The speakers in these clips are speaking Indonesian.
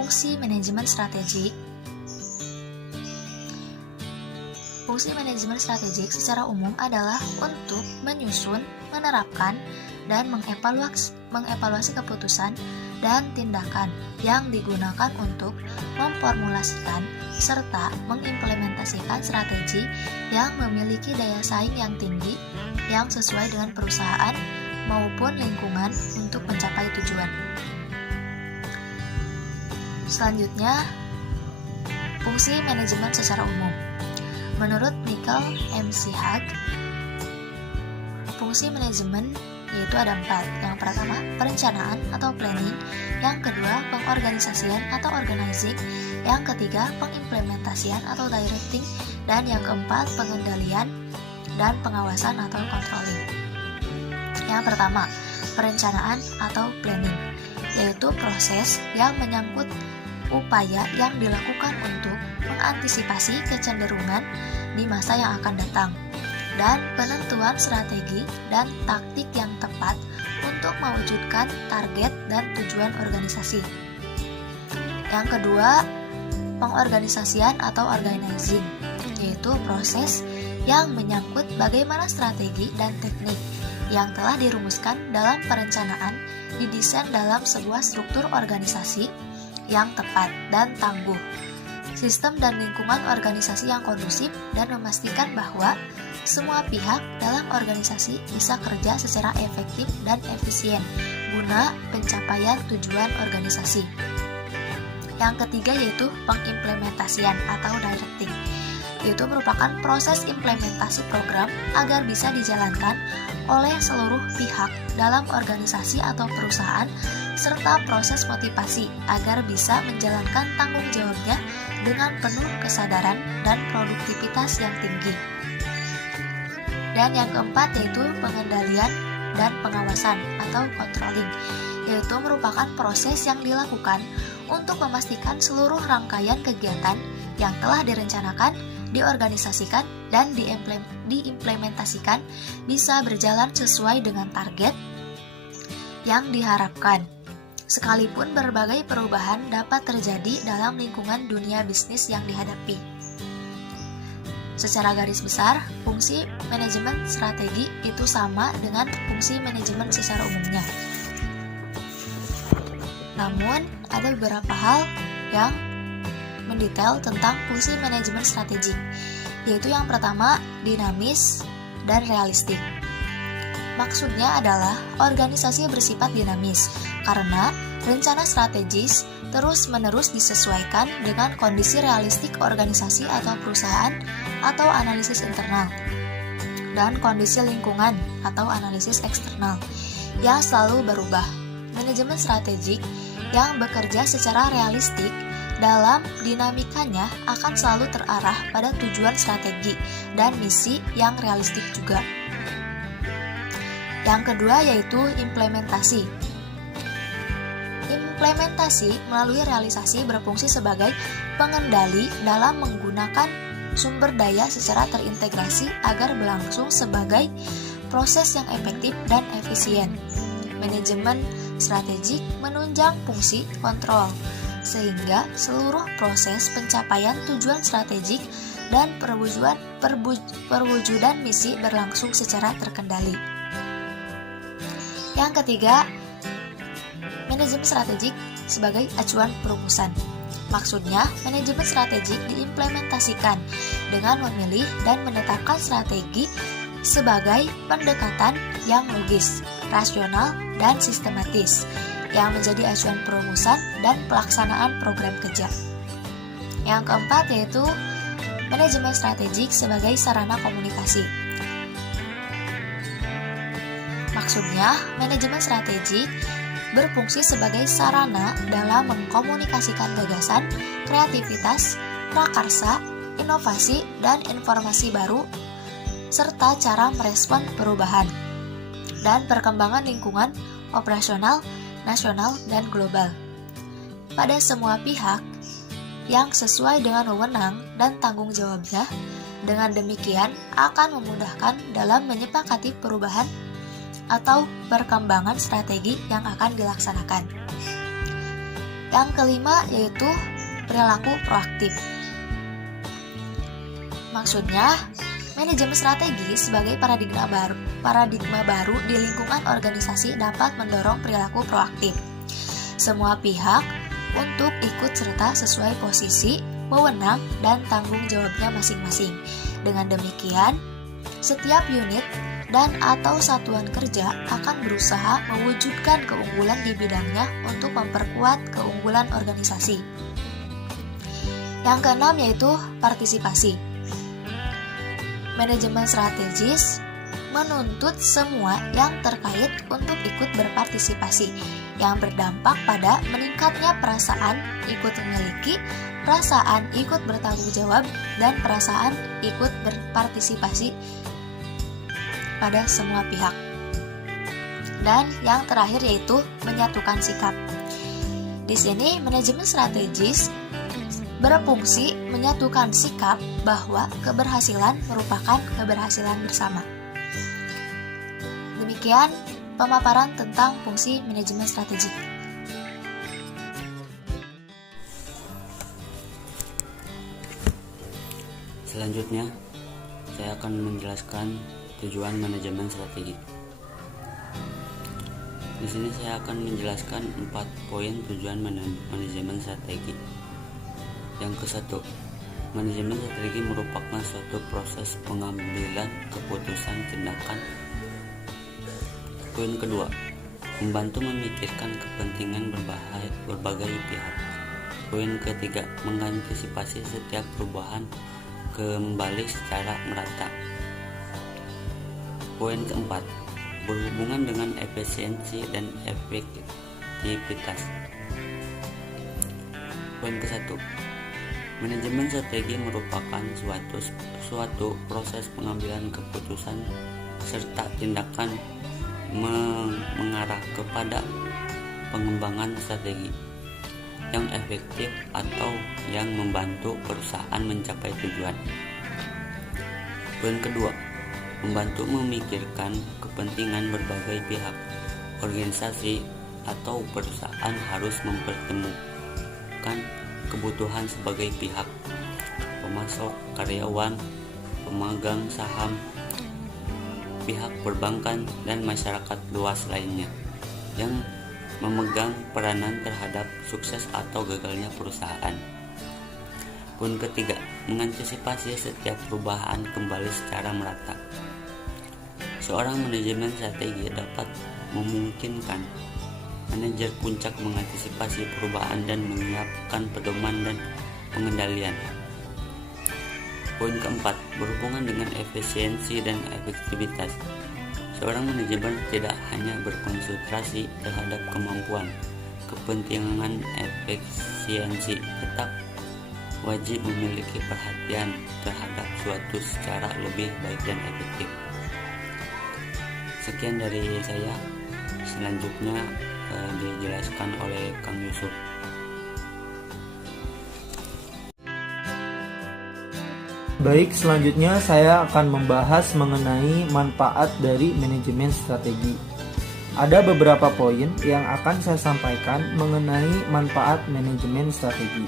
Fungsi manajemen strategik. Fungsi manajemen strategik secara umum adalah untuk menyusun, menerapkan, dan mengevaluasi keputusan dan tindakan yang digunakan untuk memformulasikan serta mengimplementasikan strategi yang memiliki daya saing yang tinggi yang sesuai dengan perusahaan maupun lingkungan untuk mencapai tujuan. Selanjutnya, fungsi manajemen secara umum. Menurut Michael MC Hug, fungsi manajemen yaitu ada 4. Yang pertama, perencanaan atau planning. Yang kedua, pengorganisasian atau organizing. Yang ketiga, pengimplementasian atau directing. Dan yang keempat, pengendalian dan pengawasan atau controlling. Yang pertama, perencanaan atau planning, yaitu proses yang menyangkut upaya yang dilakukan untuk mengantisipasi kecenderungan di masa yang akan datang, dan penentuan strategi dan taktik yang tepat untuk mewujudkan target dan tujuan organisasi. Yang kedua, pengorganisasian atau organizing, yaitu proses yang menyangkut bagaimana strategi dan teknik yang telah dirumuskan dalam perencanaan didesain dalam sebuah struktur organisasi yang tepat dan tangguh, sistem dan lingkungan organisasi yang kondusif, dan memastikan bahwa semua pihak dalam organisasi bisa kerja secara efektif dan efisien guna pencapaian tujuan organisasi. Yang ketiga yaitu pengimplementasian atau directing, yaitu merupakan proses implementasi program agar bisa dijalankan oleh seluruh pihak dalam organisasi atau perusahaan, serta proses motivasi agar bisa menjalankan tanggung jawabnya dengan penuh kesadaran dan produktivitas yang tinggi. Dan yang keempat yaitu pengendalian dan pengawasan atau controlling, yaitu merupakan proses yang dilakukan untuk memastikan seluruh rangkaian kegiatan yang telah direncanakan, diorganisasikan, dan diimplementasikan bisa berjalan sesuai dengan target yang diharapkan. Sekalipun berbagai perubahan dapat terjadi dalam lingkungan dunia bisnis yang dihadapi. Secara garis besar, fungsi manajemen strategi itu sama dengan fungsi manajemen secara umumnya. Namun, ada beberapa hal yang mendetail tentang fungsi manajemen strategik, yaitu yang pertama, dinamis dan realistik. Maksudnya adalah organisasi bersifat dinamis karena rencana strategis terus-menerus disesuaikan dengan kondisi realistik organisasi atau perusahaan atau analisis internal, dan kondisi lingkungan atau analisis eksternal yang selalu berubah. Manajemen strategik yang bekerja secara realistik dalam dinamikanya akan selalu terarah pada tujuan strategi dan misi yang realistik juga. Yang kedua yaitu implementasi. Implementasi melalui realisasi berfungsi sebagai pengendali dalam menggunakan sumber daya secara terintegrasi agar berlangsung sebagai proses yang efektif dan efisien. Manajemen strategik menunjang fungsi kontrol, sehingga seluruh proses pencapaian tujuan strategik dan perwujudan misi berlangsung secara terkendali. Yang ketiga, manajemen strategik sebagai acuan perumusan. Maksudnya, manajemen strategik diimplementasikan dengan memilih dan menetapkan strategi sebagai pendekatan yang logis, rasional, dan sistematis yang menjadi acuan perumusan dan pelaksanaan program kerja. Yang keempat yaitu manajemen strategik sebagai sarana komunikasi. Maksudnya, manajemen strategik berfungsi sebagai sarana dalam mengkomunikasikan gagasan, kreativitas, prakarsa, inovasi, dan informasi baru, serta cara merespon perubahan dan perkembangan lingkungan operasional, nasional, dan global pada semua pihak yang sesuai dengan wewenang dan tanggung jawabnya. Dengan demikian akan memudahkan dalam menyepakati perubahan atau perkembangan strategi yang akan dilaksanakan. Yang kelima yaitu perilaku proaktif. Maksudnya, manajemen strategi sebagai paradigma baru di lingkungan organisasi dapat mendorong perilaku proaktif semua pihak untuk ikut serta sesuai posisi, wewenang, dan tanggung jawabnya masing-masing. Dengan demikian, setiap unit dan atau satuan kerja akan berusaha mewujudkan keunggulan di bidangnya untuk memperkuat keunggulan organisasi. Yang keenam yaitu partisipasi. Manajemen strategis menuntut semua yang terkait untuk ikut berpartisipasi yang berdampak pada meningkatnya perasaan ikut memiliki, perasaan ikut bertanggung jawab, dan perasaan ikut berpartisipasi pada semua pihak. Dan yang terakhir yaitu menyatukan sikap. Di sini manajemen strategis berfungsi menyatukan sikap bahwa keberhasilan merupakan keberhasilan bersama. Demikian pemaparan tentang fungsi manajemen strategi. Selanjutnya, saya akan menjelaskan tujuan manajemen strategi. Di sini saya akan menjelaskan 4 poin tujuan manajemen strategi. Yang ke-1, manajemen strategi merupakan suatu proses pengambilan keputusan tindakan. Poin kedua, membantu memikirkan kepentingan berbagai pihak. Poin ketiga, mengantisipasi setiap perubahan kembali secara merata. Poin keempat, berhubungan dengan efisiensi dan efektivitas. Poin ke-1, manajemen strategi merupakan suatu proses pengambilan keputusan serta tindakan mengarah kepada pengembangan strategi yang efektif atau yang membantu perusahaan mencapai tujuan. Poin kedua, membantu memikirkan kepentingan berbagai pihak. Organisasi atau perusahaan harus mempertemukan kebutuhan sebagai pihak pemasok, karyawan, pemegang saham, pihak perbankan, dan masyarakat luas lainnya yang memegang peranan terhadap sukses atau gagalnya perusahaan. Poin ketiga, mengantisipasi setiap perubahan kembali secara merata. Seorang manajemen strategi dapat memungkinkan manajer puncak mengantisipasi perubahan dan menyiapkan pedoman dan pengendalian. Poin keempat, berhubungan dengan efisiensi dan efektivitas. Seorang manajemen tidak hanya berkonsentrasi terhadap kemampuan, kepentingan efisiensi, tetap wajib memiliki perhatian terhadap suatu secara lebih baik dan efektif. Sekian dari saya. Selanjutnya dijelaskan oleh Kang Yusuf. Baik, selanjutnya saya akan membahas mengenai manfaat dari manajemen strategi. Ada beberapa poin yang akan saya sampaikan mengenai manfaat manajemen strategi,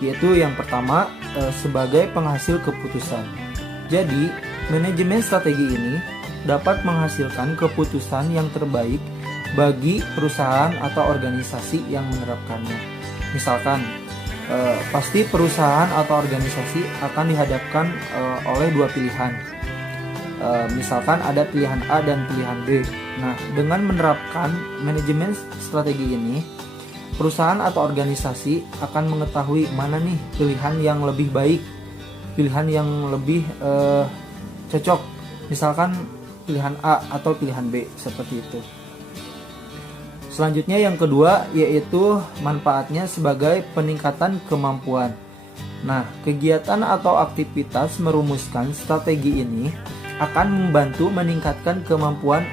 yaitu yang pertama, sebagai penghasil keputusan. Jadi, manajemen strategi ini dapat menghasilkan keputusan yang terbaik bagi perusahaan atau organisasi yang menerapkannya. Misalkan, pasti perusahaan atau organisasi akan dihadapkan oleh dua pilihan. Misalkan ada pilihan A dan pilihan B. Nah, dengan menerapkan manajemen strategi ini, perusahaan atau organisasi akan mengetahui mana nih pilihan yang lebih baik, pilihan yang lebih cocok. Misalkan pilihan A atau pilihan B, seperti itu. Selanjutnya yang kedua yaitu manfaatnya sebagai peningkatan kemampuan. Nah, kegiatan atau aktivitas merumuskan strategi ini akan membantu meningkatkan kemampuan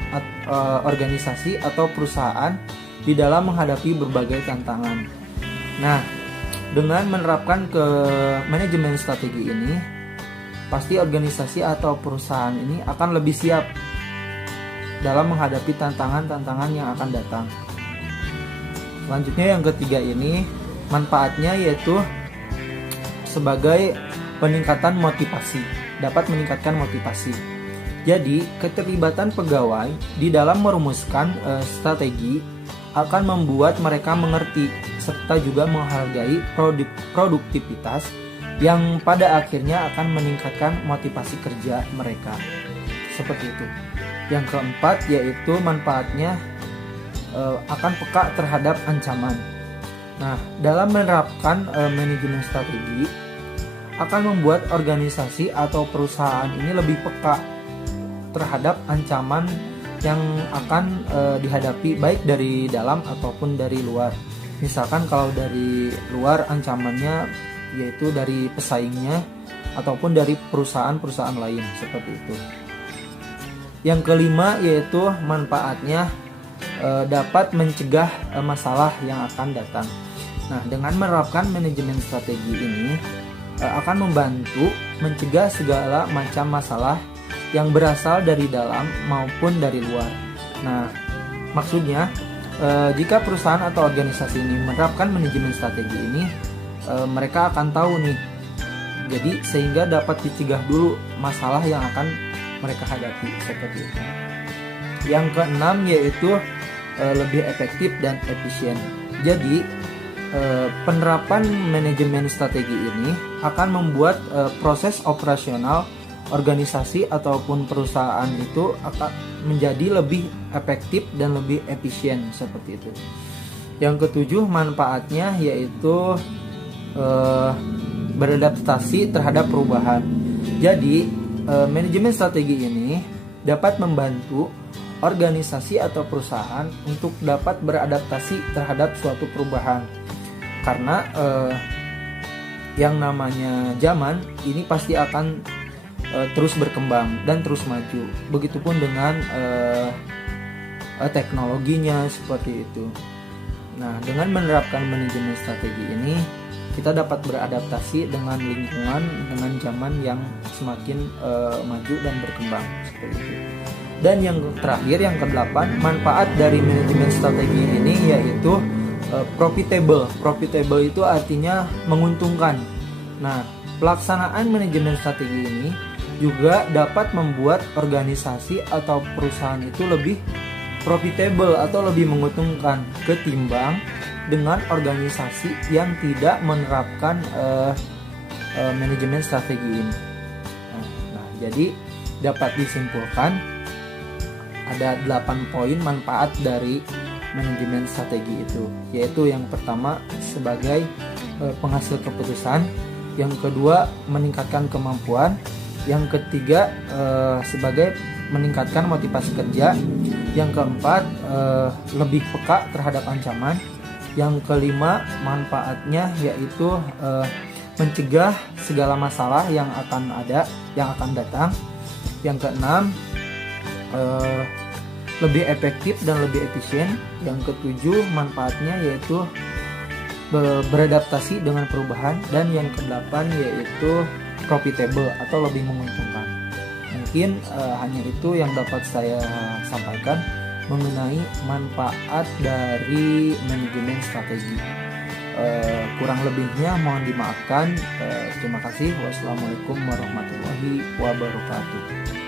organisasi atau perusahaan di dalam menghadapi berbagai tantangan. Nah, dengan menerapkan ke manajemen strategi ini, pasti organisasi atau perusahaan ini akan lebih siap dalam menghadapi tantangan-tantangan yang akan datang. Selanjutnya yang ketiga ini manfaatnya yaitu sebagai peningkatan motivasi, dapat meningkatkan motivasi. Jadi keterlibatan pegawai di dalam merumuskan strategi akan membuat mereka mengerti serta juga menghargai produktivitas yang pada akhirnya akan meningkatkan motivasi kerja mereka. Seperti itu. Yang keempat yaitu manfaatnya akan peka terhadap ancaman. Nah, dalam menerapkan manajemen strategi akan membuat organisasi atau perusahaan ini lebih peka terhadap ancaman yang akan dihadapi baik dari dalam ataupun dari luar. Misalkan kalau dari luar ancamannya yaitu dari pesaingnya ataupun dari perusahaan-perusahaan lain seperti itu. Yang kelima yaitu manfaatnya dapat mencegah masalah yang akan datang. Nah, dengan menerapkan manajemen strategi ini akan membantu mencegah segala macam masalah yang berasal dari dalam maupun dari luar. Nah, maksudnya jika perusahaan atau organisasi ini menerapkan manajemen strategi ini, mereka akan tahu nih. Jadi sehingga dapat dicegah dulu masalah yang akan mereka hadapi seperti itu. Yang keenam yaitu lebih efektif dan efisien. Jadi penerapan manajemen strategi ini akan membuat proses operasional organisasi ataupun perusahaan itu akan menjadi lebih efektif dan lebih efisien seperti itu. Yang ketujuh manfaatnya yaitu beradaptasi terhadap perubahan. Jadi manajemen strategi ini dapat membantu organisasi atau perusahaan untuk dapat beradaptasi terhadap suatu perubahan. Karena yang namanya zaman ini pasti akan terus berkembang dan terus maju. Begitupun dengan teknologinya seperti itu. Nah, dengan menerapkan manajemen strategi ini kita dapat beradaptasi dengan lingkungan, dengan zaman yang semakin maju dan berkembang seperti itu. Dan yang terakhir, yang ke-8, manfaat dari manajemen strategi ini yaitu profitable. Profitable itu artinya menguntungkan. Nah, pelaksanaan manajemen strategi ini juga dapat membuat organisasi atau perusahaan itu lebih profitable atau lebih menguntungkan ketimbang dengan organisasi yang tidak menerapkan manajemen strategi ini. Nah, jadi dapat disimpulkan ada 8 poin manfaat dari manajemen strategi itu, yaitu yang pertama sebagai penghasil keputusan, yang kedua meningkatkan kemampuan, yang ketiga sebagai meningkatkan motivasi kerja, yang keempat lebih peka terhadap ancaman, yang kelima manfaatnya yaitu mencegah segala masalah yang akan datang, yang keenam lebih efektif dan lebih efisien, yang ketujuh manfaatnya yaitu beradaptasi dengan perubahan, dan yang kedelapan yaitu profitable atau lebih menguntungkan. Mungkin hanya itu yang dapat saya sampaikan mengenai manfaat dari manajemen strategi. Kurang lebihnya mohon dimaafkan. Terima kasih. Wassalamualaikum warahmatullahi wabarakatuh.